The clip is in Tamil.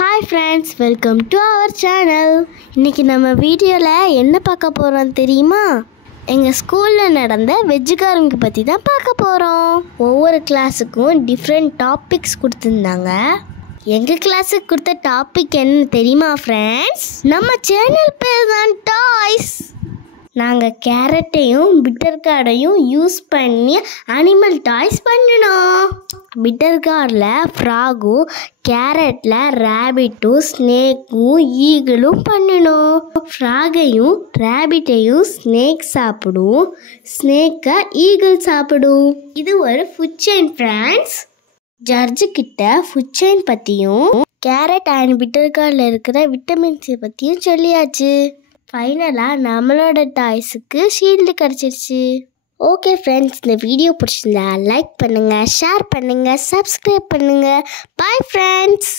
Hi friends, welcome to our channel. இன்னைக்கு நம்ம வீடியோல என்ன பார்க்க போறோம் தெரியுமா? எங்க ஸ்கூல்ல நடந்த வெஜ் கார்விங் பத்தி தான் பார்க்க போறோம். ஒவ்வொரு கிளாஸுக்கும் டிஃபரண்ட் டாபிக்ஸ் கொடுத்திருந்தாங்க. எங்க கிளாஸுக்கு கொடுத்த டாபிக் என்ன தெரியுமா ஃப்ரெண்ட்ஸ்? நம்ம சேனல் பேர் தான் டாய்ஸ். நாங்கள் கேரட்டையும் பிட்டர் கார்டையும் யூஸ் பண்ணி அனிமல் டாய்ஸ் பண்ணினோம். பிட்டர் கார்டில் ஃப்ராகும், கேரட்டில் ரேபிட்டும், ஸ்னேக்கும், ஈகிளும் பண்ணினோம். ஃப்ராகையும் ரேபிட்டையும் ஸ்னேக் சாப்பிடும், ஸ்னேக்கை ஈகிள் சாப்பிடும். இது ஒரு ஃபுட் செயின் ஃப்ரெண்ட்ஸ். ஜட்ஜு கிட்ட ஃபுட் செயின் பற்றியும் கேரட் அண்ட் பிட்டர் கார்டில் இருக்கிற விட்டமின்ஸை பற்றியும் சொல்லியாச்சு. ஃபைனலாக நம்மளோட டாய்ஸுக்கு ஷீல்டு கிடச்சிருச்சு. ஓகே ஃப்ரெண்ட்ஸ், இந்த வீடியோ பிடிச்சிருந்தா லைக் பண்ணுங்கள், ஷேர் பண்ணுங்கள், சப்ஸ்கிரைப் பண்ணுங்கள். Bye friends.